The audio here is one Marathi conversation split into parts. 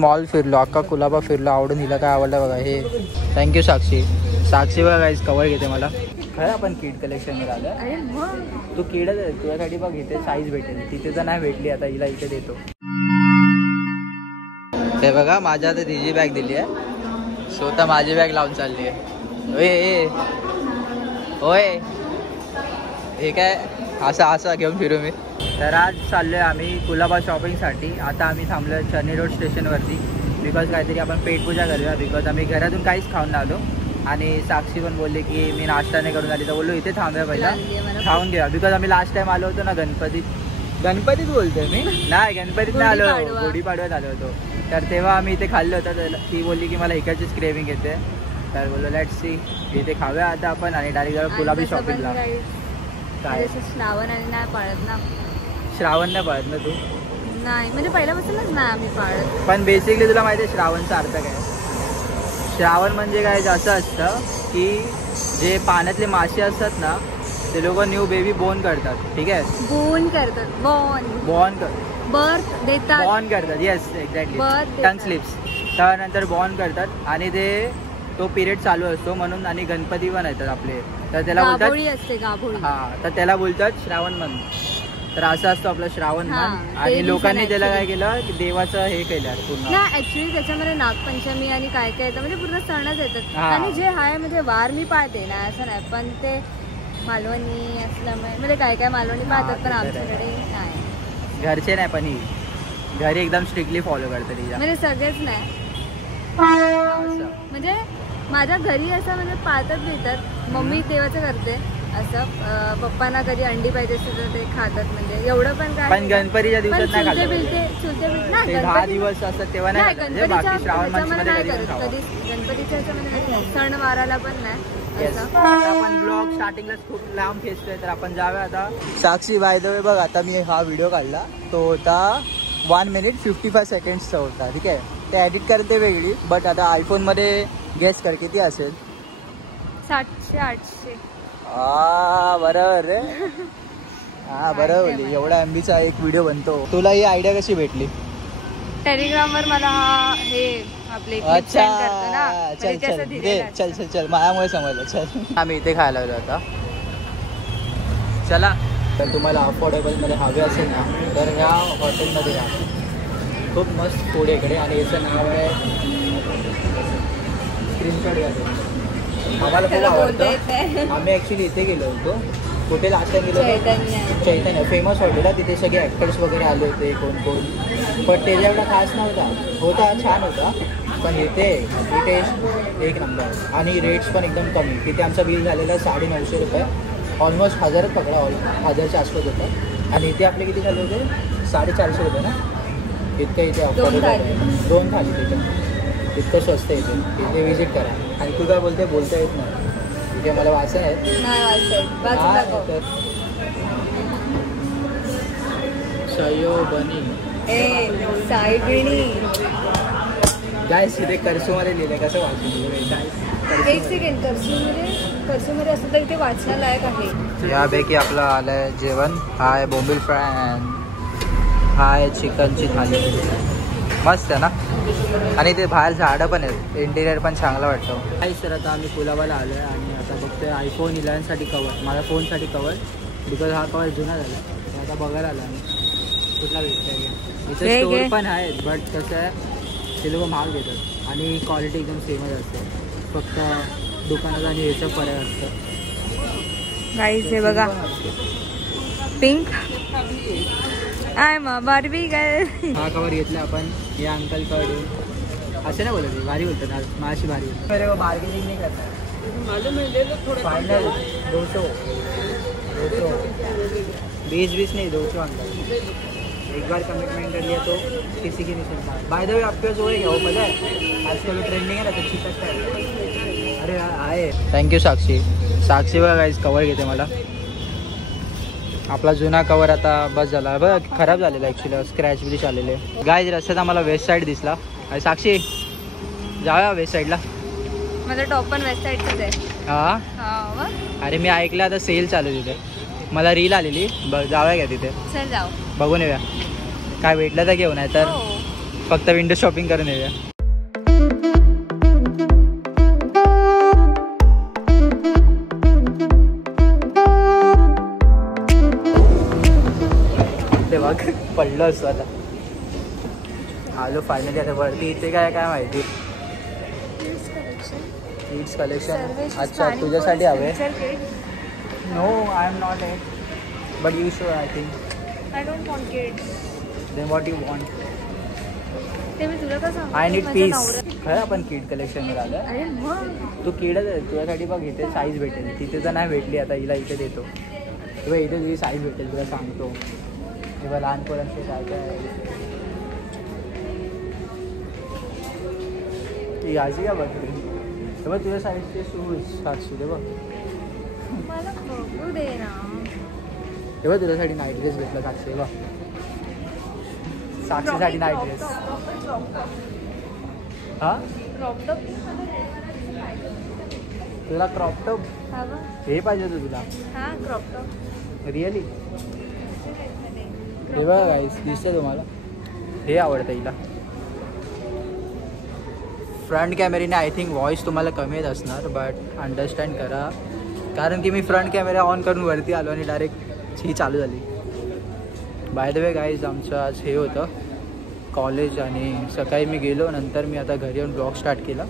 मॉल फिरलो, अख्खा कुलाबा फिरलो, आवडून हिला काय आवडलं बघा हे. थँक्यू साक्षी. साक्षी बघा गाईस कवर घेते मला. खरं आपण किड कलेक्शन मध्ये आलं. तू किडच आहे, तुझ्यासाठी बघ इथे साईज भेटेल, तिथे तर नाही भेटली, आता हिला इथे देतो. हे बघा माझ्या आता तिची बॅग दिली आहे, स्वतः माझी बॅग लावून चालली आहे. होय हे काय असं घेऊन फिरू मी. तर आज चाललोय आम्ही कुलाबा शॉपिंगसाठी. आता आम्ही थांबलो चर्नी रोड स्टेशनवरती, बिकॉज काहीतरी आपण पेटपूजा करूया, बिकॉज आम्ही घरातून काहीच खाऊन आलो. आणि साक्षी पण बोलली की मी नाश्ता नाही करून आली, तर बोललो इथे थांबूया पहिला खाऊन घ्या, बिकॉज आम्ही लास्ट टाइम आलो होतो ना गणपतीत बोलतोय मी, नाही गणपतीत नाही आलो, गुढीपाडव्यात आलो होतो. तर तेव्हा आम्ही इथे खाल्लं होतं. ती बोलली की मला इकडचीच क्रेविंग येते, तर बोललो लेट्स सी इथे खाऊया आता आपण आणि डायरेक्ट जाऊ कुलाबी शॉपिंगला. काय श्रावण आणि नाही पाळत ना. श्रावण नाही पाळत ना तू? नाही म्हणजे पहिल्यापासूनच नाही आम्ही पाळत. पण बेसिकली तुला माहिती आहे श्रावणचा अर्थ काय? श्रावण म्हणजे काय असं असतं की जे पाण्यातले मासे असतात ना ते लोक न्यू बेबी बोर्न करतात. ठीक आहे, बोर्न करतात. बर्थ देतात. बॉर्न करतात. येस एक्झॅक्टली, टंग स्लिप्स. त्यानंतर बॉर्न करतात आणि ते तो पिरियड चालू असतो म्हणून. आणि गणपती पण येतात आपले, तर त्याला बोलतात हा, तर त्याला बोलतात श्रावण मन. तर असं असतो आपलं श्रावण मन. आणि लोकांनी त्याला काय केलं की देवाचं हे केलं पूर्ण. नाही ऍक्च्युली त्याच्यामध्ये नागपंचमी आणि काय काय येतं, म्हणजे पूर्ण सणच येतात. आणि जे आहे म्हणजे वार मी पाळते ना असं नाही, पण ते मालवणी असल्यामुळे म्हणजे काय काय मालवणी पाळतात, पण आमच्याकडे नाही. घरचे नाही, पण ही घरी एकदम स्ट्रिक्टली फॉलो करते तिच्या. म्हणजे सगळेच नाही, म्हणजे माझ्या घरी असं म्हणजे पाळतात देतात. मम्मी देवाचं करते असं, पप्पांना कधी अंडी पाहिजे असेल तर ते खातात, म्हणजे एवढं पण काय. पण गणपतीच्या दिवसात नाही खात. चुलते बिलते 10 दिवस असतात तेव्हा नाही. गणपतीच्या ह्याच्यामध्ये सण वाराला पण नाही. आपण ब्लॉग स्टार्टिंगला खूप लांब खेचतोय, तर आपण जाऊया आता. साक्षी बाय द वे बघ, आता मी हा व्हिडिओ काढला तो होता 1 minute 55 secondsचा होता. ठीक आहे, ते एडिट करते वेगळी, बट आता आयफोन मध्ये गेस कर किती असेल? 700-800. बरोबर रे. हा बरोबर बोलली. एवढा MBचा एक व्हिडिओ बनतो. तुला ही आयडिया कशी भेटली? टेलिग्राम वर मला हे आपले अच्छा चल माझ्यामुळे समजलं. चल आम्ही इथे खायला आलो आता. चला, तर तुम्हाला अफोर्डेबल मध्ये हवे असेल ना तर ह्या हॉटेलमध्ये या. खूप मस्त फूड इकडे. आणि याचं नाव आहे स्क्रीनशॉट घ्या. आम्हाला खूप आवडतं. आम्ही ॲक्च्युली इथे गेलो होतो. कुठे लास्ट टाइम गेलो होतो? चैतन्य फेमस हॉटेल आहे. तिथे सगळे ॲक्टर्स वगैरे आले होते कोण, पण त्याच्या एवढा खास होता. छान होता, पण इथे टेस्ट एक नंबर. आणि रेट्स पण एकदम कमी. तिथे आमचा बिल झालेला 950 रुपये, ऑलमोस्ट 1000च पकडा, 1000च्या आसपास होतं. आणि इथे आपले किती झाले होते? 450 रुपये ना. इथे अफोर्डेबल आहे. 2 थाली तिथे, इतकं स्वस्त येते. इथे व्हिजिट करा. आणि तू काय बोलता येत नाही इथे, मला वाचन आहे. गाईस इथे कर्सूमध्ये लिहिलंय, कसं वाचून? एक सेकंड, कर्सूमध्ये असं तर इथे वाचनालायक आहे. यापैकी आपलं आलंय जेवण. हा आहे बोंबील फ्राय, हा आहे चिकनची थाली. मस्त आहे ना. आणि ते बाहेर झाडं पण आहेत, इंटिरियर पण चांगलं वाटतं. काही सर आता आम्ही कुलाबाला आलो आहे आणि आता बघतोय आयफोन 11साठी कवर, माझ्या फोनसाठी कवर, बिकॉज हा कवर जुना झाला. आता बघायला आला आम्ही कुठला भेटतोय. इथे स्टोर पण आहेत, बट कसं आहे ते लोक महाग घेतात आणि क्वालिटी एकदम सेमच असते. फक्त दुकानात आणि याचं फरक असतं. गाईज हे बघा, पिंक आय मा बार्बी काय. हा कवर घेतला आपण या अंकल कडून. असं नाही बोलत, भारी बोलतात आज, माझी भारी बोलतात. मेरे को बार्गेनिंग नहीं करता है. फाइनल 200 20 नहीं 200 अंकल. एक बार कमिटमेंट कर लिया तो किसी की नहीं सुनता. बाय द वे आपके पास होएगा वो पता है, आजकल ट्रेंडिंग है ना, तो चिकन का. अरे आहे. थँक्यू साक्षी बघा गाईज कवर घेते मला. आपला जुना कवर आता बस झाला बघ, खराब झालेला ॲक्च्युली, स्क्रॅच बिच आलेले. गाईज रस्त्यात आम्हाला वेस्ट साईड दिसला. आणि साक्षी जाऊया वेस्ट साईडला. माझा टॉप पण वेस्ट साईडचाच आहे. हा अरे मी ऐकलं आता सेल चालू तिथे, मला रील आलेली. जाऊया का तिथे? चल जाऊ, बघून येऊया. काय भेटलं तर घेऊ, नाही तर फक्त विंडो शॉपिंग करून येऊया. ते बघ पडलं असतं आता. आलो फायनली आता वरती. इथे काय काय माहिती किड्स कलेक्शन. अच्छा तुझ्यासाठी हवे. No I am not at but you show I think. I don't want kids. Then what you want. ते मी तुला कसं आय नीड पीस. खरं आपण किड कलेक्शनवर आलं. अरे मग तू किडच आहे. तुझ्यासाठी बघ इथे साईज भेटेल. तिथे तर नाही भेटली. आता हिला इथे देतो. तेव्हा इथे तुझी साईज भेटेल तुला सांगतो. तेव्हा लहानपणाचे काय काय ती आजी का बघ. तेव्हा तुझ्या साईजचे शूज सातशे. तेव्हा मला बघू दे ना. तेव्हा तुझ्यासाठी नाईट ड्रेस भेटला साक्षी. तेव्हा साक्षीसाठी नाईट ड्रेस. हां तुला क्रॉपटॉप हे पाहिजे होतं तुला. हां क्रॉपटॉप रिअली. हे बघा गाईस दिसतं तुम्हाला. हे आवडतं हिला. फ्रंट कॅमेऱ्याने आय थिंक व्हॉइस तुम्हाला कमी येत असणार बट अंडरस्टँड करा. कारण की मी फ्रंट कॅमेरा ऑन करून वरती आलो आणि डायरेक्ट ही चालू झाली. बाय द वे गाईज आमचं आज हे होतं कॉलेज आणि सकाळी मी गेलो. नंतर मी आता घरी येऊन ब्लॉग स्टार्ट केला.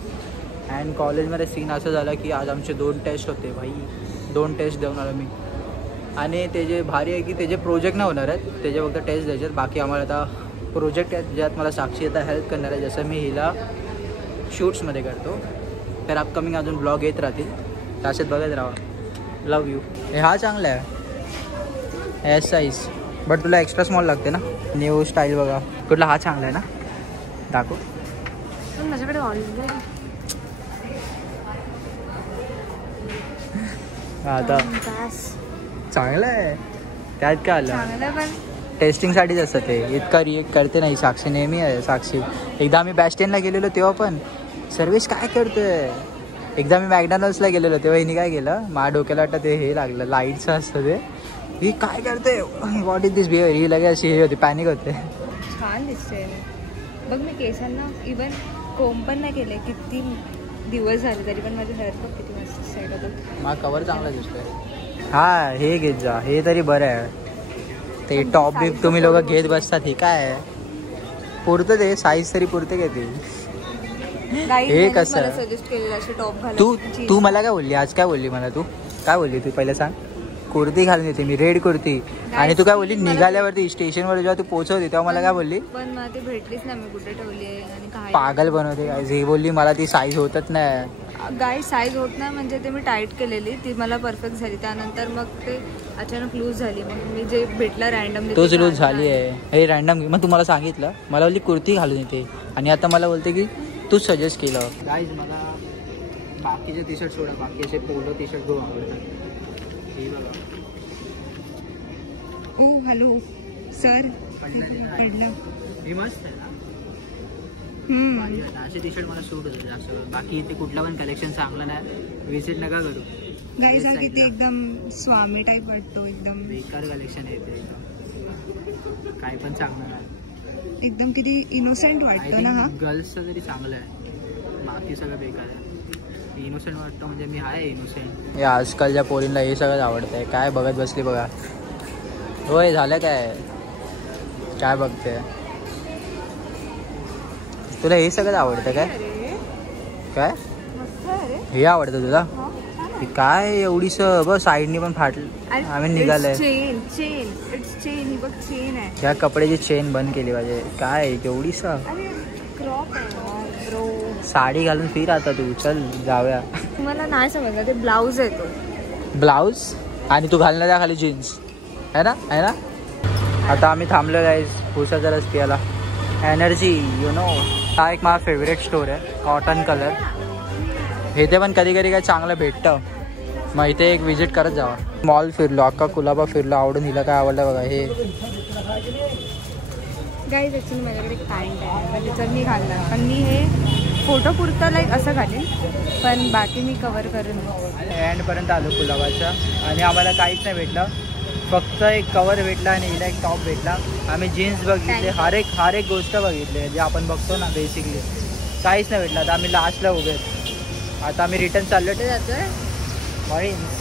अँड कॉलेजमध्ये सीन असं झालं की आज आमचे 2 टेस्ट होते. भाई 2 टेस्ट देऊन आलो मी. आणि ते जे भारी आहे की ते जे प्रोजेक्ट नाही होणार आहेत त्याचे फक्त टेस्ट द्यायचे. बाकी आम्हाला आता प्रोजेक्ट आहेत ज्यात मला साक्षी आता हेल्प करणार आहे. जसं मी हिला शूट्समध्ये करतो. तर अपकमिंग अजून ब्लॉग येत राहतील. त्याच्यात बघत राहा. लव यू. हा चांगला आहे एस साईज बट तुला एक्स्ट्रा स्मॉल लागते ना. न्यू स्टाईल बघा. कुठला हा चांगला आहे ना. दाखव. माझ्याकडे आता चांगलं आहे. त्यात काय आलं. चांगलं पण टेस्टिंगसाठीच असतं ते. इतका रिएक्ट करते नाही साक्षी. नेहमी आहे साक्षी. एकदा आम्ही बॅस्टेनला गेलेलो तेव्हा पण सर्विस काय करतोय. एकदा मी मॅकडॉनल्ड्सला गेलेलो तेव्हा हिने काय केलं माझ्या डोक्याला वाटतं ते हे लागलं लाईटचं असतं ते. ही काय करते व्हॉट इज दिस बिहेवियर. ही लगे अशी हे होती पॅनिक होते. छान दिसते बघ. मी केसांना इवन कोंब पण नाही केले. किती दिवस झाले तरी पण माझे हेअर बघ किती मस्त सेट होतं. माझा कवर चांगला दिसतोय. हा हे घेत जा. हे तरी बरं आहे. ते टॉप बिप तुम्ही लोक घेत बसतात. हे काय आहे पुरतं ते साईज तरी पुरते घेते. हे कसं सजेस्ट केलेलं असे टॉप घाल. तू मला काय बोलली आज. काय बोलली मला. तू काय बोलली. तू पहिलं सांग. कुर्ती घालून येते मी रेड कुर्ती. आणि तू काय बोलली निघाल्यावरती स्टेशनवर जेव्हा तू पोहोचवते तेव्हा मला काय बोलली. पण मला ती भेटलीच नाही. मी कुठे ठेवली आहे आणि काय पागल बनवते. हे बोलली मला ती साईज होतच नाही. गाई साईज होत नाही म्हणजे ते मी टाईट केलेली ती मला परफेक्ट झाली. त्यानंतर मग ते अचानक लूज झाली. मग मी जे भेटलं रॅन्डम तोच लूज झाली आहे. हे रॅन्डम मग तुम्हाला सांगितलं. मला बोलली कुर्ती घालून येते आणि आता मला बोलते की तूच सजेस्ट केलं. गाईज मला बाकीचे टी शर्ट सोडा. बाकीचे पोलो टी शर्ट खूप आवडतात. हे बघा. ओ हॅलो सर. पडलं. हे मस्त आहे ना. असे टी शर्ट मला सूट होतं जास्त. बाकी इथे कुठला पण कलेक्शन चांगलं नाही. विजिट नका करू गाईज. हा किती एकदम स्वामी टाईप वाटतो. एकदम बेकार कलेक्शन आहे ते. एकदम काय पण चांगलं नाही. एकदम किती इनोसेंट वाटतो ना. हा गर्ल्सचं तरी चांगलं आहे. बाकी सगळं बेकार आहे. इनोसेंट वाटतं म्हणजे मी आहे इनोसेंट. या आजकालच्या पोरींना हे सगळंच आवडतंय. काय बघत बसली बघा. होय झालं काय. काय बघते. तुला हे सगळं आवडतं काय. काय हे आवडतं तुला. काय एवढीस बस साईडनी पण फाटलं. आम्ही निघालंय. ह्या कपड्याची चेन बंद केली पाहिजे. काय एवढीस साडी घालून फिर आता तू. चल जाऊया. मला नाही समजलं ते ब्लाऊज आहे तो. ब्लाऊज आणि तू घालणार त्या खाली जीन्स आहे ना. आहे ना. आता आम्ही थांबलो गाईज पुसाच्या रस्त्याला. Energy you know. हा एक माझा फेवरेट स्टोर आहे. Cotton colour. इथे पण कधी कधी काय चांगलं भेटतं. मग इथे एक विजिट करत जावा. मॉल फिरलो. अक्का कुलाबा फिरलो. आवडून हिला काय आवडलं बघा. हे गाईज ॲक्च्युली माझ्याकडे एक पॅन्ट आहे त्याच्यावर मी घालणार. पण मी हे फोटो पुरतं लाईक असं घालेल. पण बाकी मी कवर करून एंडपर्यंत आलो कुलाबाच्या आणि आम्हाला काहीच नाही भेटलं. फक्त एक कवर भेटला आणि हिला एक टॉप भेटला. आम्ही जीन्स बघितले, हर एक गोष्ट बघितली जे आपण बघतो ना बेसिकली, काहीच नाही भेटलं. आता आम्ही लास्टला उभे आहेत. आता आम्ही रिटर्न चाललो जातोय मरीन्स.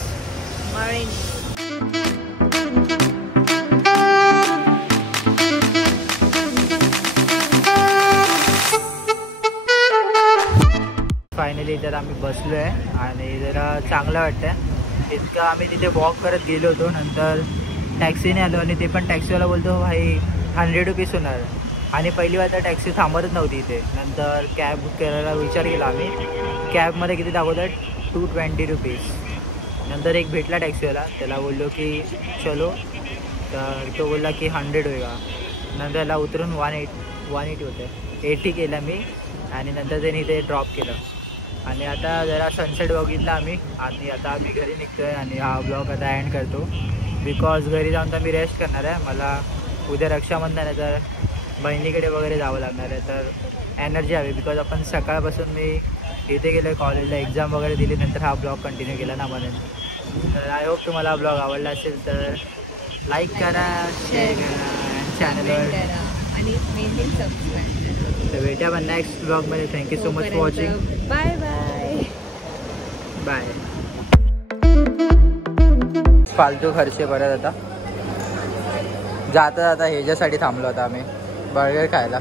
फायनली इथे आम्ही बसलो आहे आणि जरा चांगलं वाटतं. इतकं आम्ही तिथे वॉक करत गेलो होतो, नंतर टॅक्सीने आलो आणि ते पण टॅक्सीवाला बोलतो भाई 100 रुपीज होणार. आणि पहिली वाजता टॅक्सी थांबतच नव्हती इथे. नंतर कॅब बुक करायला विचार केला आम्ही. कॅबमध्ये किती दाखवतात 220 रुपीज. नंतर एक भेटला टॅक्सीवाला, त्याला बोललो की चलो, तर तो बोलला की 100 होईल. नंतर त्याला उतरून 180 होते. 80 केलं मी आणि नंतर त्यांनी ते ड्रॉप केलं. आणि आता जरा सनसेट बघितला आम्ही आणि आता आम्ही घरी निघतो आहे. आणि हा ब्लॉग आता एंड करतो बिकॉज घरी जाऊन तर मी रेस्ट करणार आहे. मला उद्या रक्षाबंधन आहे तर बहिणीकडे वगैरे जावं लागणार आहे, तर एनर्जी हवी. बिकॉज आपण सकाळपासून मी इथे गेलो आहे कॉलेजला, एक्झाम वगैरे दिली, नंतर हा ब्लॉग कंटिन्यू केला ना म्हणून. तर आय होप तुम्हाला हा ब्लॉग आवडला असेल तर लाईक करा, शेअर करा, चॅनलवर आणि तर भेटा पण नेक्स्ट ब्लॉगमध्ये. Thank you so much for watching. Bye bye bye. फालतू खर्चे परत आता जाता ह्याच्यासाठी थांबलो होता आम्ही बर्गर खायला.